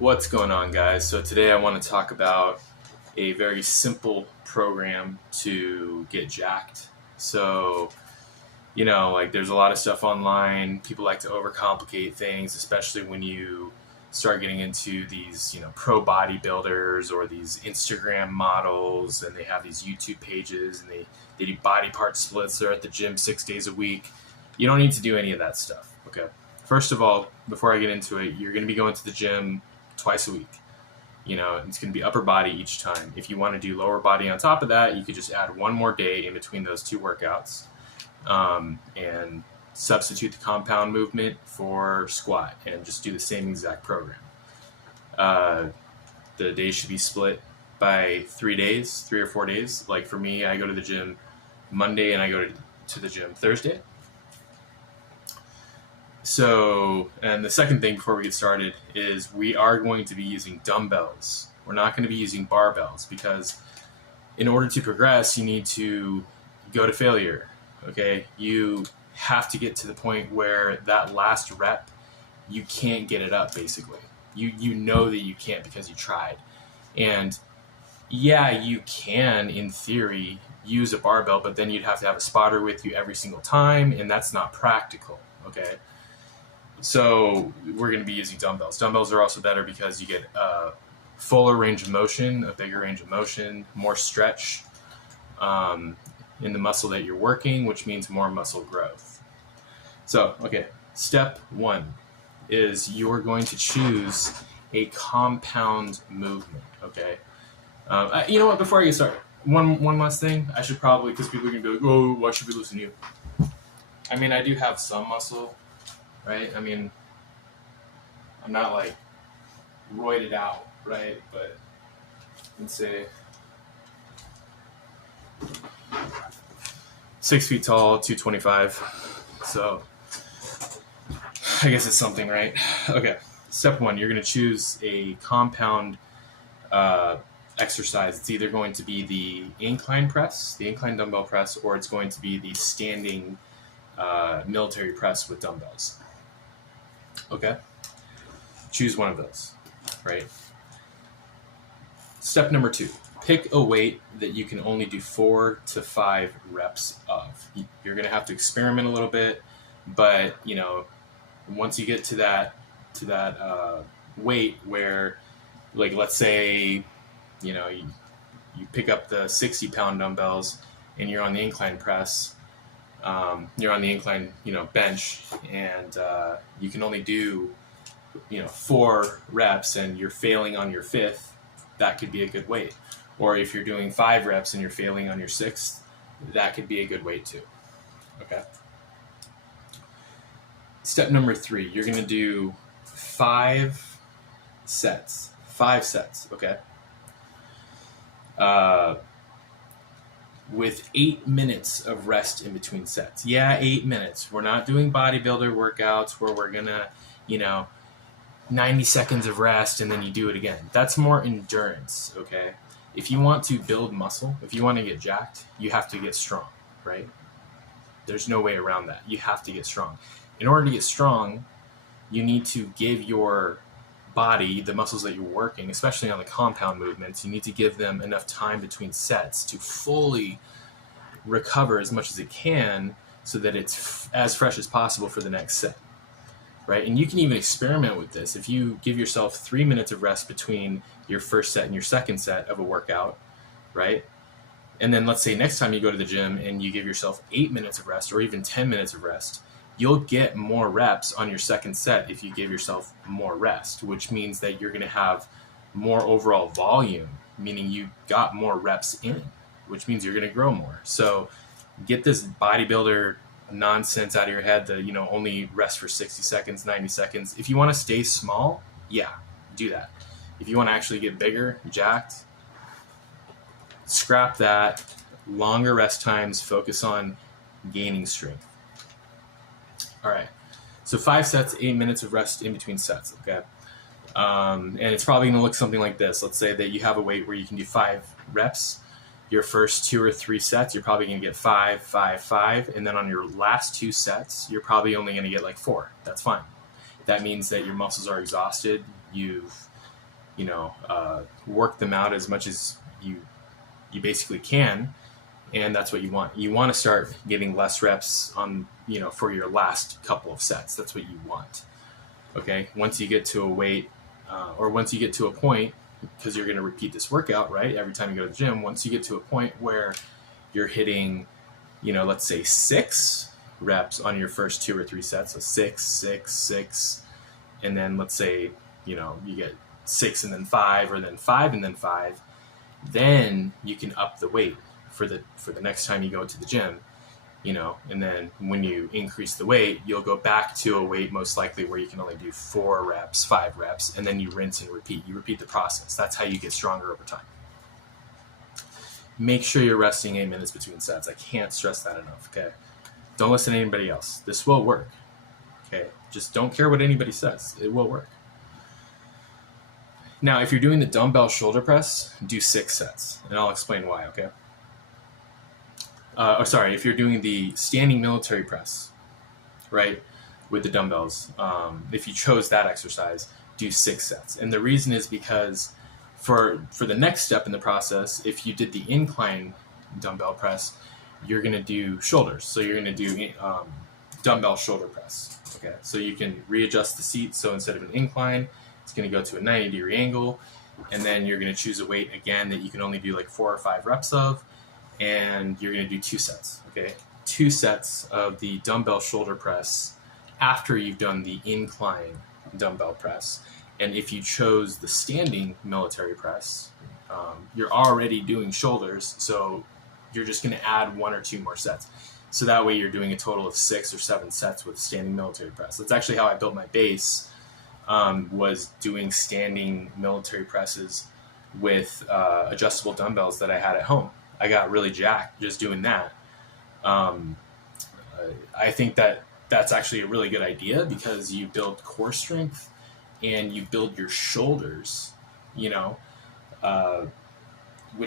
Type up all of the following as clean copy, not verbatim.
What's going on, guys? So today I want to talk about a very simple program to get jacked. So, like there's a lot of stuff online. People like to overcomplicate things, especially when you start getting into these, pro bodybuilders or these Instagram models, and they have these YouTube pages and they do body part splits. They're at the gym 6 days a week. You don't need to do any of that stuff, okay? First of all, before I get into it, you're going to be going to the gym twice a week. It's going to be upper body each time. If you want to do lower body on top of that, you could just add one more day in between those two workouts, and substitute the compound movement for squat and just do the same exact program. The days should be split by 3 or 4 days. Like for me, I go to the gym Monday and I go to the gym Thursday. So, and the second thing before we get started is we are going to be using dumbbells. We're not going to be using barbells, because in order to progress, you need to go to failure, okay? You have to get to the point where that last rep, you can't get it up, basically. You know that you can't because you tried. And yeah, you can, in theory, use a barbell, but then you'd have to have a spotter with you every single time, and that's not practical, okay? So we're going to be using dumbbells. Dumbbells are also better because you get a fuller range of motion, a bigger range of motion, more stretch in the muscle that you're working, which means more muscle growth. So, okay, step one is you're going to choose a compound movement, okay? You know what, before I get started, one last thing. I should probably, because people are going to be like, oh, why should we listen to you? I mean, I do have some muscle, right? I mean, I'm not like roided out, right? But let's say 6 feet tall, 225. So I guess it's something, right? Okay. Step one, you're going to choose a compound exercise. It's either going to be the incline press, the incline dumbbell press, or it's going to be the standing military press with dumbbells. Okay? Choose one of those, right? Step number two, pick a weight that you can only do 4 to 5 reps of. You're going to have to experiment a little bit, but, once you get to that weight where, like, let's say, you pick up the 60-pound dumbbells and you're on the incline press, you're on the incline, bench, and you can only do, 4 reps and you're failing on your 5th, that could be a good weight. Or if you're doing 5 reps and you're failing on your 6th, that could be a good weight too. Okay. Step number 3, you're going to do 5 sets. 5 sets, okay? With 8 minutes of rest in between sets. Yeah, 8 minutes. We're not doing bodybuilder workouts where we're gonna, 90 seconds of rest and then you do it again. That's more endurance, okay? If you want to build muscle, if you want to get jacked, you have to get strong, right? There's no way around that. You have to get strong. In order to get strong, you need to give your body, the muscles that you're working, especially on the compound movements, you need to give them enough time between sets to fully recover as much as it can so that it's as fresh as possible for the next set, right? And you can even experiment with this. If you give yourself 3 minutes of rest between your first set and your second set of a workout, right? And then let's say next time you go to the gym and you give yourself 8 minutes of rest or even 10 minutes of rest, you'll get more reps on your second set if you give yourself more rest, which means that you're going to have more overall volume, meaning you got more reps in, which means you're going to grow more. So get this bodybuilder nonsense out of your head that, only rest for 60 seconds, 90 seconds. If you want to stay small, yeah, do that. If you want to actually get bigger, jacked, scrap that. Longer rest times, focus on gaining strength. All right, so 5 sets, 8 minutes of rest in between sets, okay? And it's probably going to look something like this. Let's say that you have a weight where you can do 5 reps. Your first 2 or 3 sets, you're probably going to get 5, 5, 5. And then on your last 2 sets, you're probably only going to get like 4. That's fine. That means that your muscles are exhausted. You've work them out as much as you basically can. And that's what you want. You want to start getting less reps on, for your last couple of sets. That's what you want. Okay. Once you get to a weight, or once you get to a point, because you're going to repeat this workout, right? Every time you go to the gym, once you get to a point where you're hitting, let's say 6 reps on your first 2 or 3 sets. So 6, 6, 6. And then let's say, you get 6 and then 5, or then 5 and then 5. Then you can up the weight for the next time you go to the gym, and then when you increase the weight, you'll go back to a weight most likely where you can only do 4 reps, 5 reps, and then you rinse and repeat. You repeat the process. That's how you get stronger over time. Make sure you're resting 8 minutes between sets. I can't stress that enough, okay? Don't listen to anybody else. This will work, okay? Just don't care what anybody says. It will work. Now, if you're doing the dumbbell shoulder press, do 6 sets, and I'll explain why, okay? If you're doing the standing military press, right, with the dumbbells, if you chose that exercise, do 6 sets. And the reason is because for the next step in the process, if you did the incline dumbbell press, you're going to do shoulders. So you're going to do dumbbell shoulder press. Okay, so you can readjust the seat. So instead of an incline, it's going to go to a 90-degree angle. And then you're going to choose a weight, again, that you can only do like 4 or 5 reps of. And you're going to do 2 sets, okay? 2 sets of the dumbbell shoulder press after you've done the incline dumbbell press. And if you chose the standing military press, you're already doing shoulders, so you're just going to add 1 or 2 more sets. So that way you're doing a total of 6 or 7 sets with standing military press. That's actually how I built my base, was doing standing military presses with adjustable dumbbells that I had at home. I got really jacked just doing that. I think that's actually a really good idea because you build core strength and you build your shoulders, which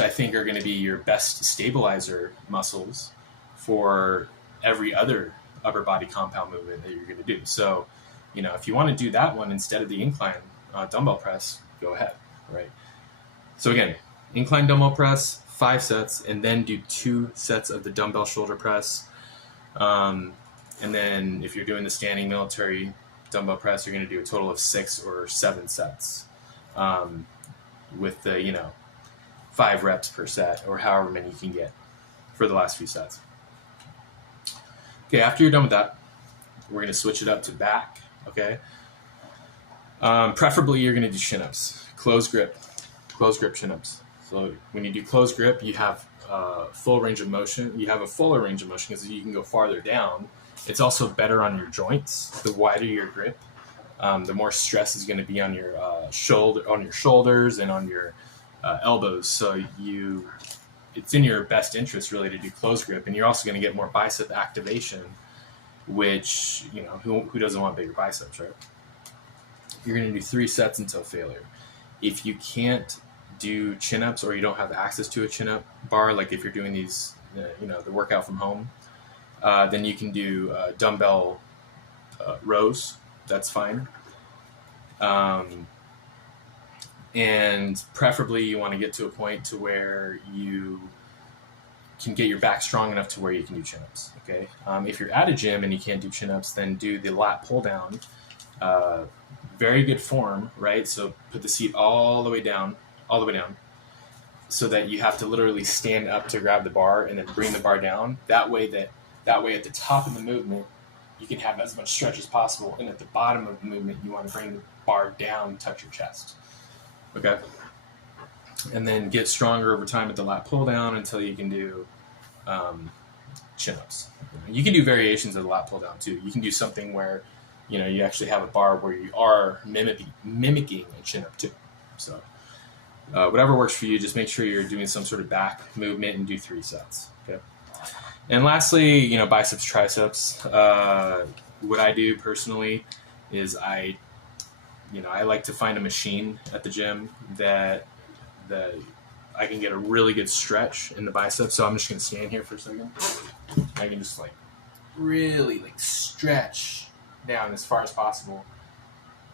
I think are going to be your best stabilizer muscles for every other upper body compound movement that you're going to do. So, if you want to do that one instead of the incline dumbbell press, go ahead, right? So again, incline dumbbell press, 5 sets, and then do 2 sets of the dumbbell shoulder press. And then if you're doing the standing military dumbbell press, you're going to do a total of 6 or 7 sets with the, 5 reps per set or however many you can get for the last few sets. Okay, after you're done with that, we're going to switch it up to back, okay? Preferably you're going to do chin-ups, closed grip chin-ups. So when you do closed grip, you have full range of motion. You have a fuller range of motion because you can go farther down. It's also better on your joints. The wider your grip, the more stress is going to be on your shoulders and on your elbows. So it's in your best interest really to do closed grip, and you're also going to get more bicep activation, which who doesn't want bigger biceps, right? You're going to do 3 sets until failure. If you can't do chin-ups or you don't have access to a chin-up bar, like if you're doing these, the workout from home, then you can do dumbbell rows. That's fine. And preferably you want to get to a point to where you can get your back strong enough to where you can do chin-ups, okay? If you're at a gym and you can't do chin-ups, then do the lat pull down. Very good form, right? So put the seat all the way down, so that you have to literally stand up to grab the bar and then bring the bar down. That way at the top of the movement, you can have as much stretch as possible. And at the bottom of the movement, you want to bring the bar down, touch your chest. Okay? And then get stronger over time at the lat pull down until you can do chin-ups. You can do variations of the lat pull down too. You can do something where you actually have a bar where you are mimicking a chin-up too. So whatever works for you, just make sure you're doing some sort of back movement and do 3 sets. Okay. And lastly, biceps, triceps. What I do personally is I like to find a machine at the gym that I can get a really good stretch in the biceps. So I'm just going to stand here for a second. I can just really stretch down as far as possible.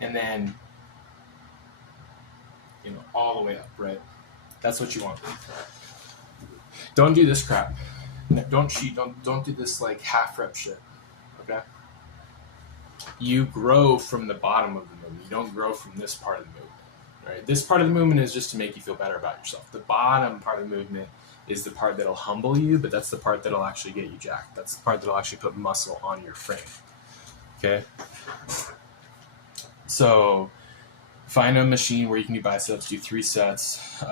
And then all the way up, right? That's what you want. Don't do this crap. Don't cheat. Don't do this like half rep shit. Okay. You grow from the bottom of the movement. You don't grow from this part of the movement. Right? This part of the movement is just to make you feel better about yourself. The bottom part of the movement is the part that'll humble you, but that's the part that'll actually get you jacked. That's the part that'll actually put muscle on your frame. Okay? So find a machine where you can do biceps, do 3 sets.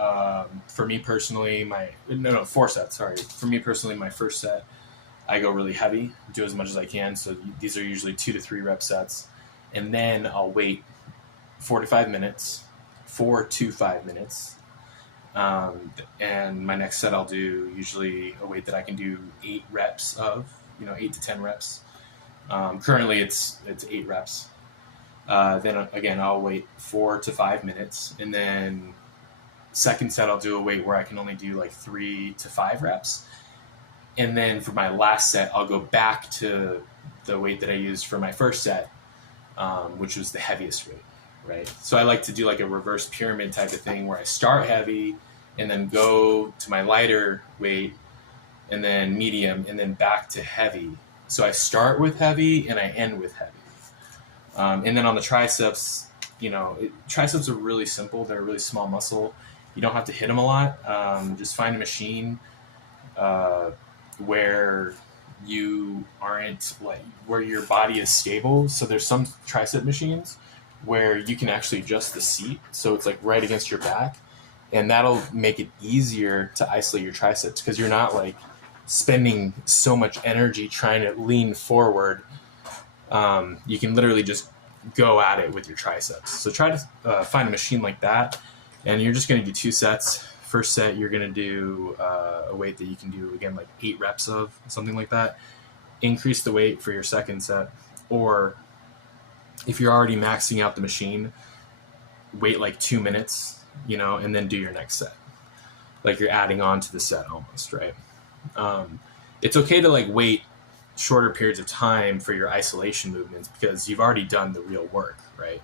For me personally, 4 sets, sorry. For me personally, my first set, I go really heavy, do as much as I can. So these are usually 2 to 3 rep sets. And then I'll wait 4 to 5 minutes. And my next set I'll do usually a weight that I can do 8 reps of, 8 to 10 reps. Currently it's 8 reps. Then again, I'll wait 4 to 5 minutes, and then second set I'll do a weight where I can only do like 3 to 5 reps. And then for my last set, I'll go back to the weight that I used for my first set, which was the heaviest weight, right? So I like to do like a reverse pyramid type of thing where I start heavy and then go to my lighter weight and then medium and then back to heavy. So I start with heavy and I end with heavy. And then on the triceps, triceps are really simple. They're a really small muscle. You don't have to hit them a lot. Just find a machine where you aren't where your body is stable. So there's some tricep machines where you can actually adjust the seat. So it's like right against your back, and that'll make it easier to isolate your triceps because you're not like spending so much energy trying to lean forward. You can literally just go at it with your triceps. So try to find a machine like that, and you're just going to do 2 sets. First set, you're going to do a weight that you can do, again, like 8 reps of, something like that. Increase the weight for your second set, or if you're already maxing out the machine, wait like 2 minutes, and then do your next set. Like you're adding on to the set almost, right? It's okay to like wait shorter periods of time for your isolation movements because you've already done the real work, right?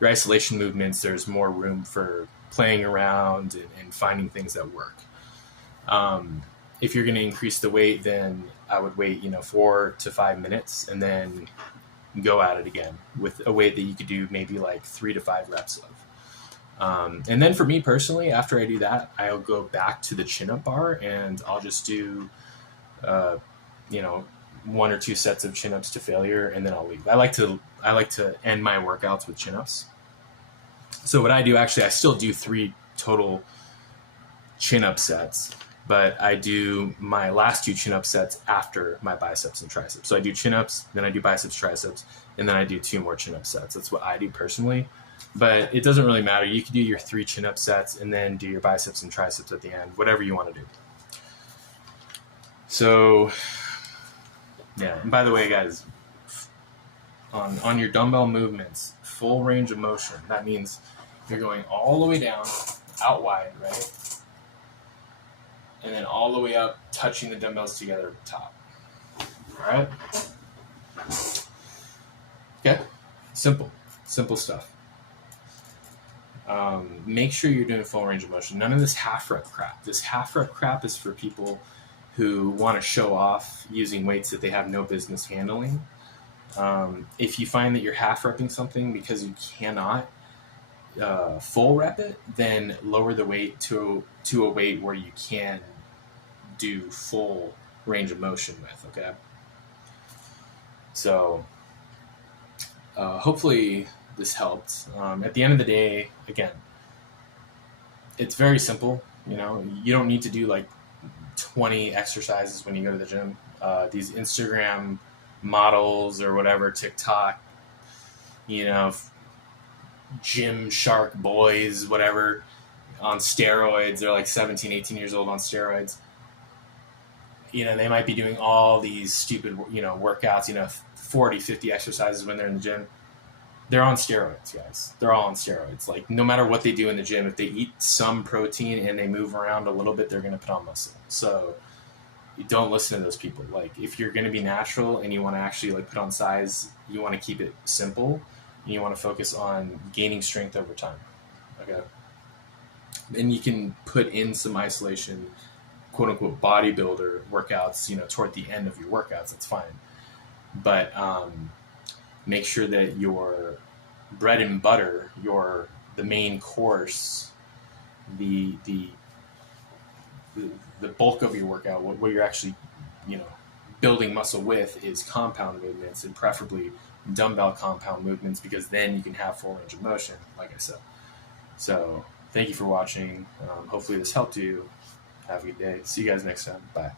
Your isolation movements, there's more room for playing around and finding things that work. If you're going to increase the weight, then I would wait, 4 to 5 minutes and then go at it again with a weight that you could do maybe like 3 to 5 reps of. And then for me personally, after I do that, I'll go back to the chin-up bar and I'll just do, 1 or 2 sets of chin-ups to failure, and then I'll leave. I like to end my workouts with chin-ups. So what I do, actually, I still do 3 total chin-up sets, but I do my last 2 chin-up sets after my biceps and triceps. So I do chin-ups, then I do biceps, triceps, and then I do 2 more chin-up sets. That's what I do personally, but it doesn't really matter. You can do your 3 chin-up sets and then do your biceps and triceps at the end, whatever you want to do. So yeah, and by the way, guys, on your dumbbell movements, full range of motion, that means you're going all the way down, out wide, right? And then all the way up, touching the dumbbells together at the top. All right? Okay? Simple stuff. Make sure you're doing full range of motion. None of this half rep crap. This half rep crap is for people who want to show off using weights that they have no business handling. If you find that you're half repping something because you cannot full rep it, then lower the weight to a weight where you can do full range of motion with, okay? So hopefully this helped. At the end of the day, again, it's very simple. You don't need to do like 20 exercises when you go to the gym. These Instagram models or whatever, TikTok, gym shark boys, whatever, on steroids. They're like 17, 18 years old on steroids. They might be doing all these stupid, workouts, 40, 50 exercises when they're in the gym. They're on steroids, guys. They're all on steroids. Like, no matter what they do in the gym, if they eat some protein and they move around a little bit, they're going to put on muscle. So you don't listen to those people. Like, if you're going to be natural and you want to actually like put on size, you want to keep it simple and you want to focus on gaining strength over time. Okay. And you can put in some isolation, quote unquote, bodybuilder workouts, toward the end of your workouts. That's fine. But make sure that your bread and butter, the main course, the bulk of your workout, what you're actually, building muscle with, is compound movements, and preferably dumbbell compound movements, because then you can have full range of motion, like I said. So thank you for watching. Hopefully this helped you. Have a good day. See you guys next time. Bye.